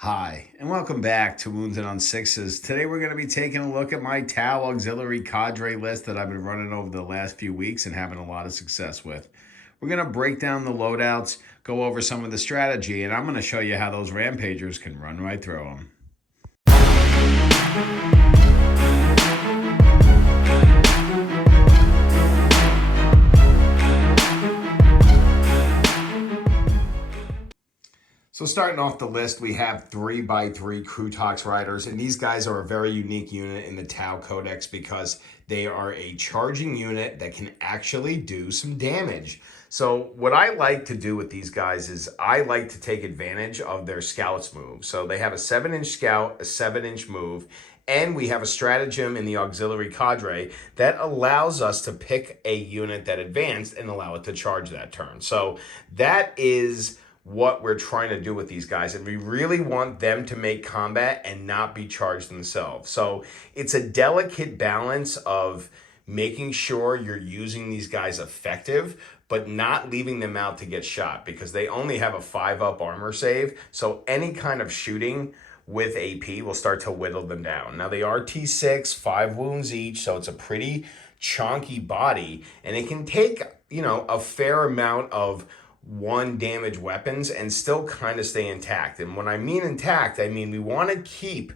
Hi, and welcome back to Wounded on Sixes. Today we're going to be taking a look at my Tau Auxiliary Cadre list that I've been running over the last few weeks and having a lot of success with. We're going to break down the loadouts, go over some of the strategy, and I'm going to show you how those Rampagers can run right through them. So starting off the list, we have 3x3 Krootox Riders, and these guys are a very unique unit in the Tau Codex because they are a charging unit that can actually do some damage. So what I like to do with these guys is I like to take advantage of their Scout's move. So they have a 7-inch Scout, a 7-inch move, and we have a stratagem in the Auxiliary Cadre that allows us to pick a unit that advanced and allow it to charge that turn. So that is what we're trying to do with these guys, and we really want them to make combat and not be charged themselves. So it's a delicate balance of making sure you're using these guys effective but not leaving them out to get shot, because they only have a 5-up armor save, so any kind of shooting with AP will start to whittle them down. Now they are T6, 5 wounds each, so it's a pretty chunky body, and it can take, a fair amount of 1 damage weapons and still kind of stay intact. And when I mean intact, I mean we want to keep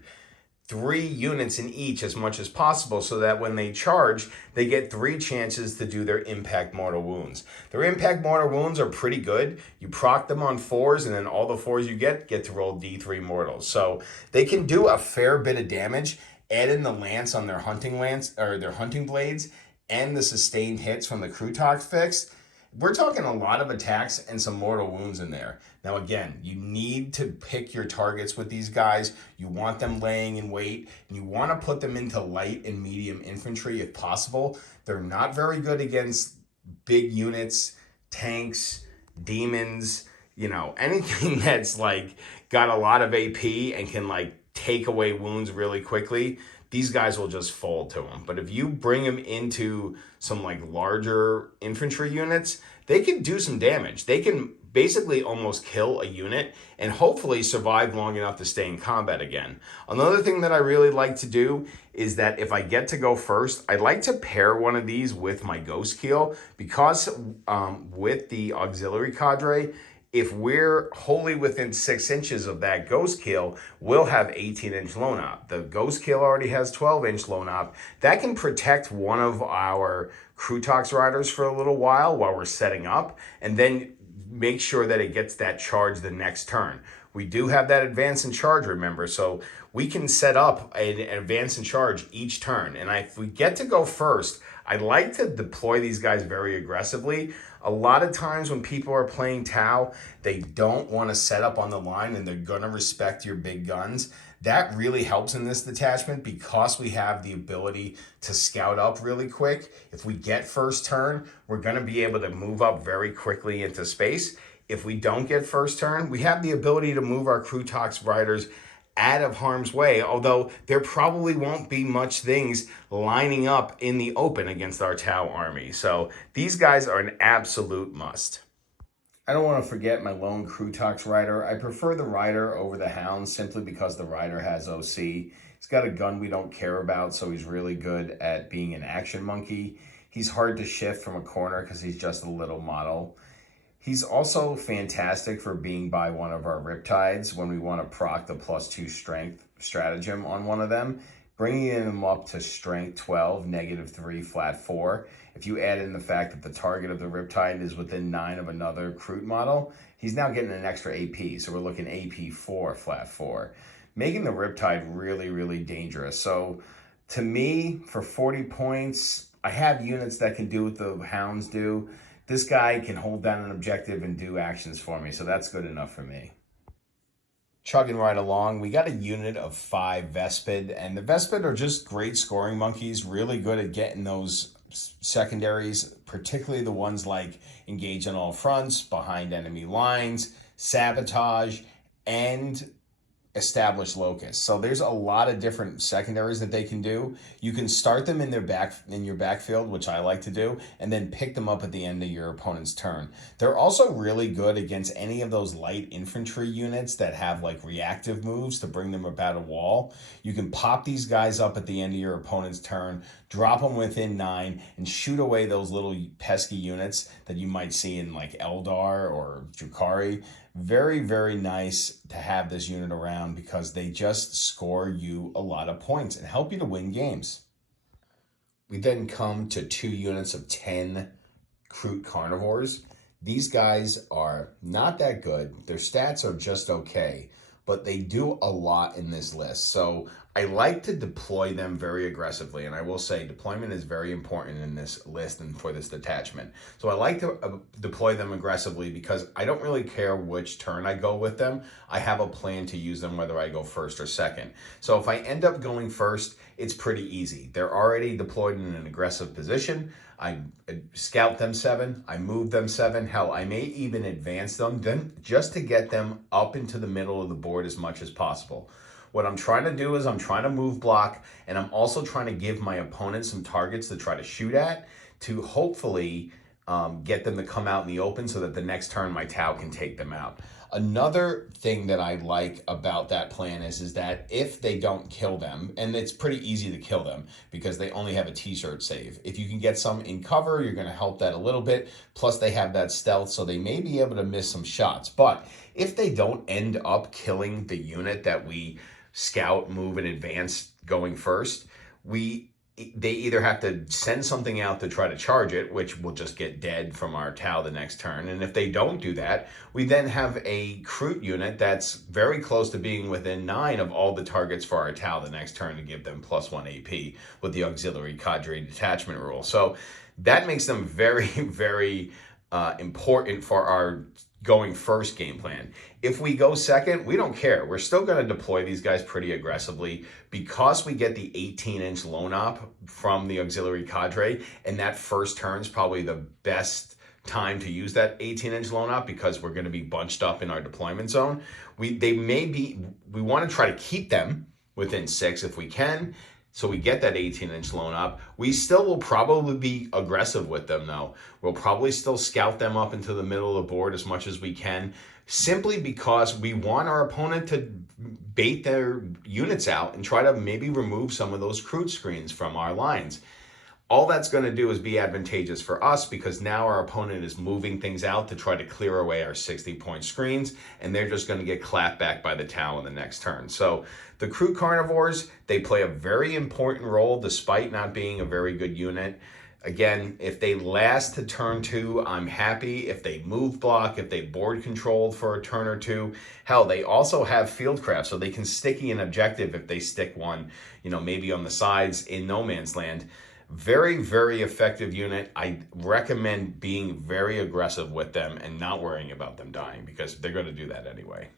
3 units in each as much as possible so that when they charge, they get 3 chances to do their impact mortal wounds. Their impact mortal wounds are pretty good. You proc them on 4s, and then all the 4s you get to roll D3 mortals. So they can do a fair bit of damage. Add in the lance on their hunting lance or their hunting blades and the sustained hits from the Krootox fixed. We're talking a lot of attacks and some mortal wounds in there. Now, again, you need to pick your targets with these guys. You want them laying in wait, and you want to put them into light and medium infantry if possible. They're not very good against big units, tanks, demons, anything that's got a lot of AP and can take away wounds really quickly. These guys will just fold to them. But if you bring them into some larger infantry units, they can do some damage. They can basically almost kill a unit and hopefully survive long enough to stay in combat again. Another thing that I really like to do is that if I get to go first, I like to pair one of these with my Ghostkeel, because with the Auxiliary Cadre, if we're wholly within 6 inches of that Ghostkeel, we'll have 18-inch loan op. The Ghostkeel already has 12-inch loan op. That can protect one of our Krootox Riders for a little while we're setting up, and then make sure that it gets that charge the next turn. We do have that advance and charge, remember, so we can set up an advance and charge each turn. And if we get to go first, I like to deploy these guys very aggressively. A lot of times when people are playing Tau, they don't want to set up on the line and they're going to respect your big guns. That really helps in this detachment because we have the ability to scout up really quick. If we get first turn, we're going to be able to move up very quickly into space. If we don't get first turn, we have the ability to move our Krootox Riders out of harm's way, although there probably won't be much things lining up in the open against our Tau army. So these guys are an absolute must. I don't want to forget my lone Krootox Rider. I prefer the Rider over the Hound simply because the Rider has OC. He's got a gun we don't care about, so he's really good at being an action monkey. He's hard to shift from a corner because he's just a little model. He's also fantastic for being by one of our Riptides when we want to proc the +2 strength stratagem on one of them, bringing him up to strength 12, -3, flat 4. If you add in the fact that the target of the Riptide is within 9 of another Kroot model, he's now getting an extra AP, so we're looking AP 4, flat 4, making the Riptide really, really dangerous. So to me, for 40 points, I have units that can do what the Hounds do. This guy can hold down an objective and do actions for me, so that's good enough for me. Chugging right along, we got a unit of 5 Vespid, and the Vespid are just great scoring monkeys, really good at getting those secondaries, particularly the ones like engage on all fronts, behind enemy lines, sabotage, and established locus. So there's a lot of different secondaries that they can do. You can start them in your backfield, which I like to do, and then pick them up at the end of your opponent's turn. They're also really good against any of those light infantry units that have like reactive moves to bring them about a wall. You can pop these guys up at the end of your opponent's turn, drop them within 9, and shoot away those little pesky units that you might see in like Eldar or Drukhari. Very, very nice to have this unit around because they just score you a lot of points and help you to win games. We then come to 2 units of 10 Kroot Carnivores. These guys are not that good. Their stats are just okay, but they do a lot in this list. So I like to deploy them very aggressively, and I will say deployment is very important in this list and for this detachment. So I like to deploy them aggressively because I don't really care which turn I go with them. I have a plan to use them whether I go first or second. So if I end up going first, it's pretty easy. They're already deployed in an aggressive position. I scout them 7, I move them 7, hell, I may even advance them then just to get them up into the middle of the board as much as possible. What I'm trying to do is I'm trying to move block, and I'm also trying to give my opponent some targets to try to shoot at to hopefully get them to come out in the open so that the next turn my Tau can take them out. Another thing that I like about that plan is that if they don't kill them, and it's pretty easy to kill them because they only have a t-shirt save. If you can get some in cover, you're going to help that a little bit. Plus they have that stealth, so they may be able to miss some shots. But if they don't end up killing the unit that we scout, move, and advance going first, they either have to send something out to try to charge it, which will just get dead from our Tau the next turn. And if they don't do that, we then have a Kroot unit that's very close to being within 9 of all the targets for our Tau the next turn to give them +1 AP with the Auxiliary Cadre detachment rule. So that makes them very, very important for our going first game plan. If we go second, we don't care. We're still going to deploy these guys pretty aggressively because we get the 18-inch loan op from the Auxiliary Cadre, and that first turn is probably the best time to use that 18-inch loan op because we're going to be bunched up in our deployment zone. We want to try to keep them within 6 if we can, so we get that 18-inch loan up. We still will probably be aggressive with them, though. We'll probably still scout them up into the middle of the board as much as we can, simply because we want our opponent to bait their units out and try to maybe remove some of those Kroot screens from our lines. All that's going to do is be advantageous for us because now our opponent is moving things out to try to clear away our 60-point screens, and they're just going to get clapped back by the Tau in the next turn. So the Kroot Carnivores, they play a very important role despite not being a very good unit. Again, if they last to turn 2, I'm happy. If they move block, if they board control for a turn or 2, hell, they also have fieldcraft, so they can sticky an objective if they stick one, maybe on the sides in no man's land. Very, very effective unit. I recommend being very aggressive with them and not worrying about them dying because they're going to do that anyway.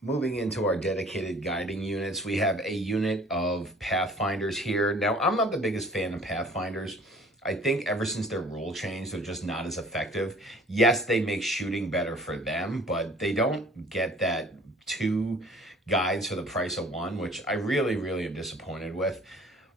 Moving into our dedicated guiding units, we have a unit of Pathfinders here. Now, I'm not the biggest fan of Pathfinders. I think ever since their rule change, they're just not as effective. Yes, they make shooting better for them, but they don't get that 2 guides for the price of 1, which I really, really am disappointed with.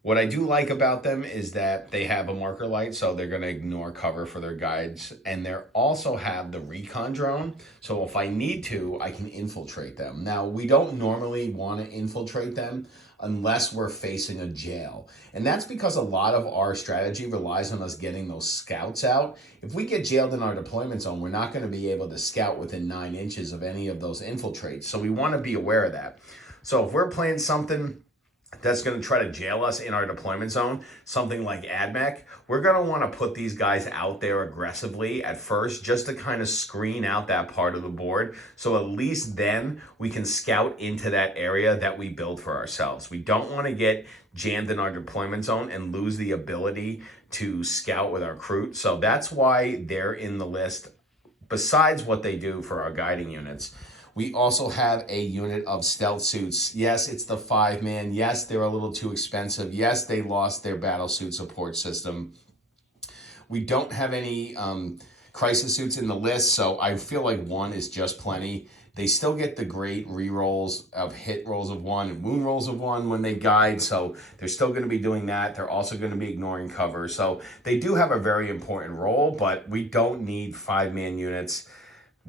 What I do like about them is that they have a marker light, so they're going to ignore cover for their guides. And they also have the recon drone, so if I need to, I can infiltrate them. Now, we don't normally want to infiltrate them unless we're facing a jail. And that's because a lot of our strategy relies on us getting those scouts out. If we get jailed in our deployment zone, we're not going to be able to scout within 9 inches of any of those infiltrates. So we want to be aware of that. So if we're playing something that's going to try to jail us in our deployment zone, something like AdMech, we're going to want to put these guys out there aggressively at first just to kind of screen out that part of the board. So at least then we can scout into that area that we build for ourselves. We don't want to get jammed in our deployment zone and lose the ability to scout with our Kroot. So that's why they're in the list, besides what they do for our guiding units. We also have a unit of stealth suits. Yes, it's the 5-man. Yes, they're a little too expensive. Yes, they lost their battlesuit support system. We don't have any crisis suits in the list, so I feel like 1 is just plenty. They still get the great re-rolls of hit rolls of 1 and wound rolls of 1 when they guide, so they're still going to be doing that. They're also going to be ignoring cover, so they do have a very important role, but we don't need 5-man units.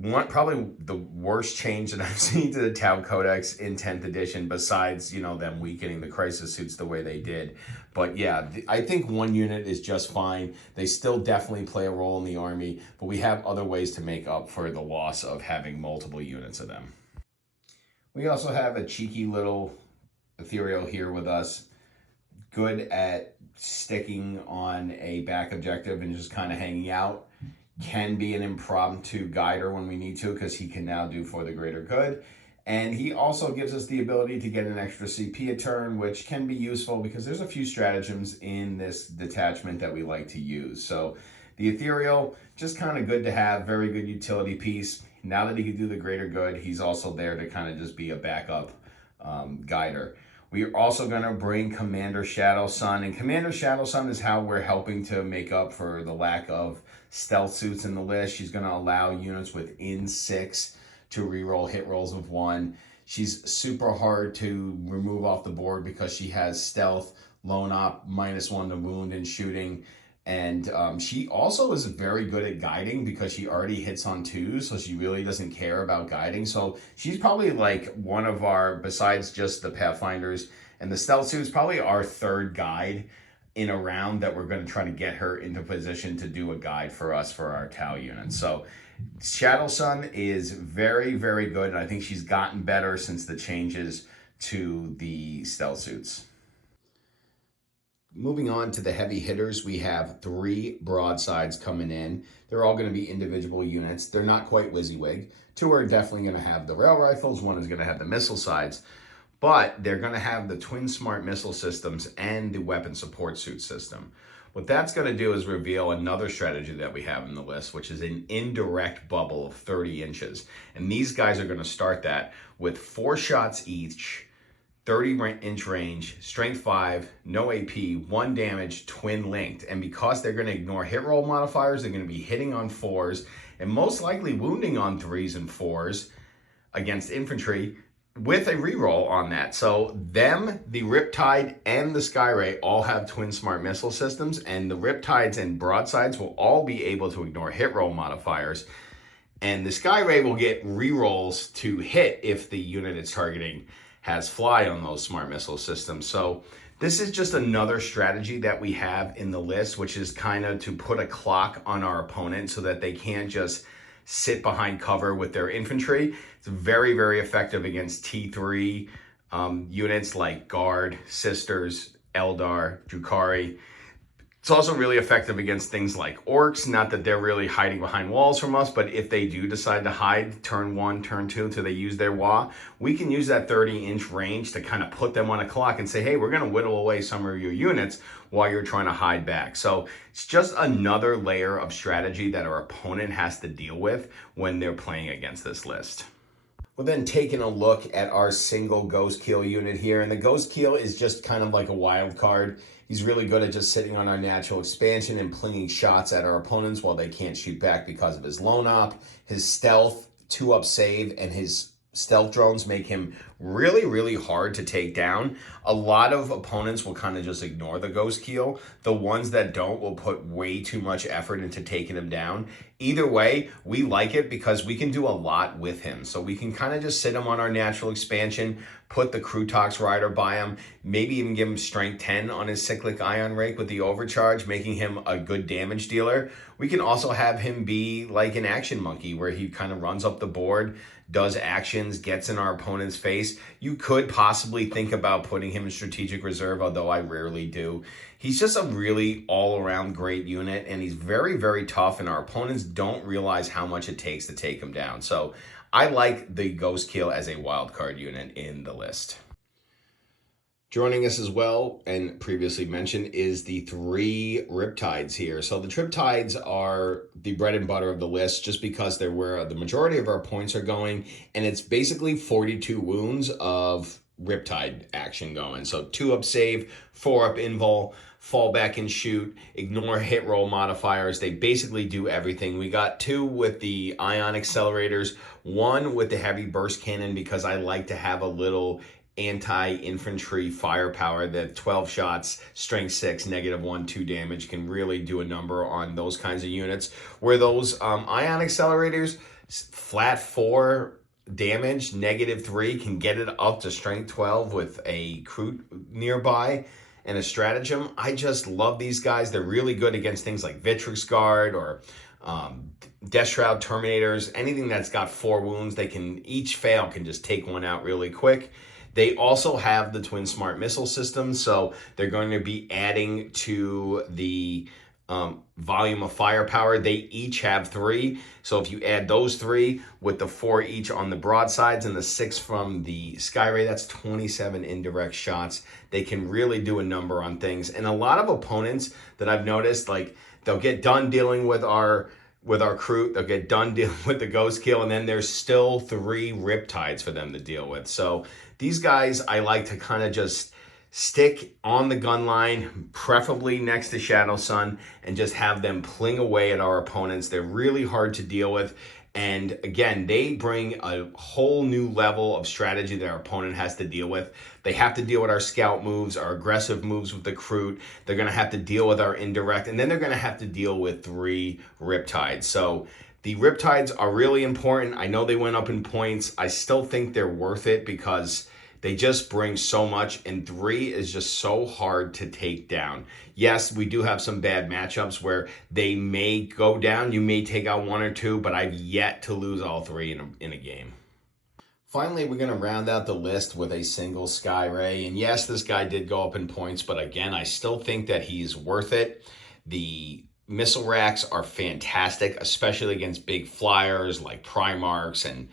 Probably the worst change that I've seen to the Tau Codex in 10th edition, besides, you know, them weakening the crisis suits the way they did. But yeah, I think 1 unit is just fine. They still definitely play a role in the army, but we have other ways to make up for the loss of having multiple units of them. We also have a cheeky little Ethereal here with us, good at sticking on a back objective and just kind of hanging out. Can be an impromptu guider when we need to, because he can now do for the greater good. And he also gives us the ability to get an extra CP a turn, which can be useful because there's a few stratagems in this detachment that we like to use. So the Ethereal, just kind of good to have, very good utility piece. Now that he can do the greater good, he's also there to kind of just be a backup guider. We are also going to bring Commander Shadowsun, and Commander Shadowsun is how we're helping to make up for the lack of stealth suits in the list. She's going to allow units within 6 to reroll hit rolls of 1. She's super hard to remove off the board because she has stealth, lone op, -1 to wound and shooting. And she also is very good at guiding because she already hits on 2s, so she really doesn't care about guiding. So she's probably like one of our, besides just the Pathfinders and the stealth suits, probably our 3rd guide in a round that we're going to try to get her into position to do a guide for us for our Tau units. So Shadowsun is very, very good, and I think she's gotten better since the changes to the stealth suits. Moving on to the heavy hitters, we have 3 broadsides coming in. They're all going to be individual units. They're not quite WYSIWYG. 2 are definitely going to have the rail rifles. 1 is going to have the missile sides. But they're going to have the twin smart missile systems and the weapon support suit system. What that's going to do is reveal another strategy that we have in the list, which is an indirect bubble of 30 inches. And these guys are going to start that with 4 shots each, 30-inch range, strength 5, no AP, 1 damage, twin linked. And because they're going to ignore hit roll modifiers, they're going to be hitting on 4s and most likely wounding on 3s and 4s against infantry with a reroll on that. So them, the Riptide, and the Skyray all have twin smart missile systems, and the Riptides and Broadsides will all be able to ignore hit roll modifiers. And the Skyray will get rerolls to hit if the unit it's targeting has fly on those smart missile systems. So this is just another strategy that we have in the list, which is kind of to put a clock on our opponent so that they can't just sit behind cover with their infantry. It's very, very effective against T3 units like Guard, Sisters, Eldar, Drukhari. It's also really effective against things like Orcs, not that they're really hiding behind walls from us, but if they do decide to hide turn 1, turn 2 till they use their WA, we can use that 30-inch range to kind of put them on a clock and say, hey, we're going to whittle away some of your units while you're trying to hide back. So it's just another layer of strategy that our opponent has to deal with when they're playing against this list. We're then taking a look at our single Ghostkeel unit here, and the Ghostkeel is just kind of like a wild card. He's really good at just sitting on our natural expansion and plinging shots at our opponents while they can't shoot back because of his lone op. His stealth, 2-up save, and his stealth drones make him really, really hard to take down. A lot of opponents will kind of just ignore the Ghostkeel. The ones that don't will put way too much effort into taking him down. Either way, we like it because we can do a lot with him. So we can kind of just sit him on our natural expansion, put the Krootox Rider by him, maybe even give him strength 10 on his cyclic ion rake with the overcharge, making him a good damage dealer. We can also have him be like an action monkey where he kind of runs up the board, does actions, gets in our opponent's face. You could possibly think about putting him in strategic reserve, although I rarely do. He's just a really all-around great unit, and he's very, very tough, and our opponents don't realize how much it takes to take him down. So I like the Ghostkeel as a wildcard unit in the list. Joining us as well, and previously mentioned, is the 3 Riptides here. So the Riptides are the bread and butter of the list just because they're where the majority of our points are going, and it's basically 42 wounds of Riptide action going. So 2-up save, 4-up invul, fall back and shoot, ignore hit roll modifiers. They basically do everything. We got 2 with the ion accelerators, 1 with the heavy burst cannon because I like to have a little anti-infantry firepower. That 12 shots, strength 6, -1, 2 damage can really do a number on those kinds of units. Where those ion accelerators, flat 4 damage, -3, can get it up to strength 12 with a Kroot nearby and a stratagem. I just love these guys. They're really good against things like Vitrix Guard or Death Shroud Terminators. Anything that's got 4 wounds, they can, each fail can just take one out really quick. They also have the Twin Smart Missile system, so they're going to be adding to the volume of firepower. They each have 3, so if you add those 3 with the 4 each on the broadsides and the 6 from the Skyray, that's 27 indirect shots. They can really do a number on things. And a lot of opponents that I've noticed, like, they'll get done dealing with our Kroot, they'll get done dealing with the Ghostkeel, and then there's still 3 Riptides for them to deal with. So these guys, I like to kind of just stick on the gun line, preferably next to Shadowsun, and just have them pling away at our opponents. They're really hard to deal with. And again, they bring a whole new level of strategy that our opponent has to deal with. They have to deal with our scout moves, our aggressive moves with the Kroot. They're going to have to deal with our indirect, and then they're going to have to deal with 3 Riptides. So the Riptides are really important. I know they went up in points. I still think they're worth it because they just bring so much, and 3 is just so hard to take down. Yes, we do have some bad matchups where they may go down. You may take out 1 or 2, but I've yet to lose all 3 in a game. Finally, we're going to round out the list with a single Skyray. And yes, this guy did go up in points, but again, I still think that he's worth it. The missile racks are fantastic, especially against big flyers like Primarchs and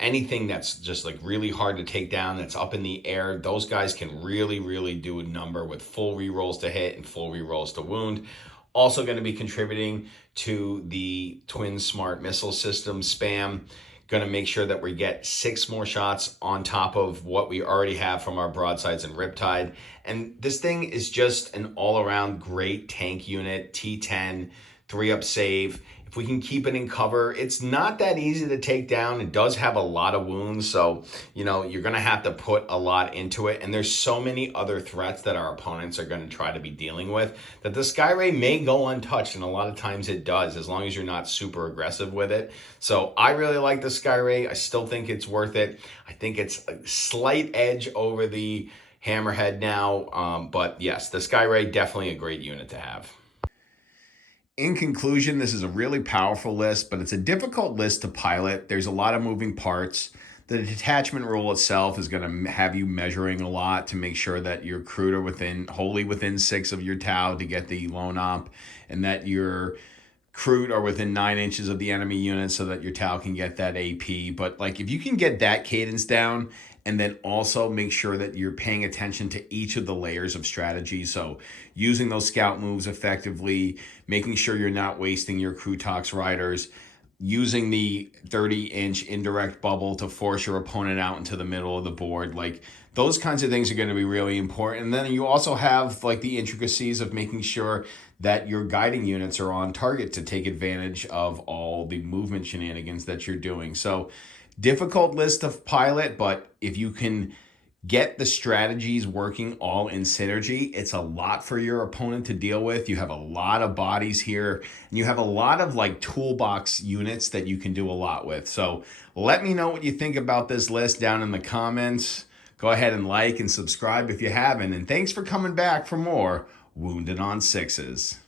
anything that's just like really hard to take down, that's up in the air. Those guys can really, really do a number with full rerolls to hit and full rerolls to wound. Also going to be contributing to the Twin Smart Missile System spam. Going to make sure that we get 6 more shots on top of what we already have from our broadsides and Riptide. And this thing is just an all-around great tank unit. T10, 3-up save. If we can keep it in cover, it's not that easy to take down. It does have a lot of wounds, so you know you're going to have to put a lot into it. And there's so many other threats that our opponents are going to try to be dealing with that the Skyray may go untouched, and a lot of times it does, as long as you're not super aggressive with it. So I really like the Skyray. I still think it's worth it. I think it's a slight edge over the Hammerhead now, but yes, the Skyray, definitely a great unit to have. In conclusion, this is a really powerful list, but it's a difficult list to pilot. There's a lot of moving parts. The detachment rule itself is going to have you measuring a lot to make sure that your Kroot are wholly within 6 of your Tau to get the lone op, and that your Kroot are within 9 inches of the enemy unit so that your Tau can get that AP. But like, if you can get that cadence down, and then also make sure that you're paying attention to each of the layers of strategy. So using those scout moves effectively, making sure you're not wasting your Krootox Riders, using the 30-inch indirect bubble to force your opponent out into the middle of the board. Like, those kinds of things are going to be really important. And then you also have like the intricacies of making sure that your guiding units are on target to take advantage of all the movement shenanigans that you're doing. So difficult list of pilot, but if you can get the strategies working all in synergy, it's a lot for your opponent to deal with. You have a lot of bodies here, and you have a lot of like toolbox units that you can do a lot with. So let me know what you think about this list down in the comments. Go ahead and like and subscribe if you haven't. And thanks for coming back for more Wounded on Sixes.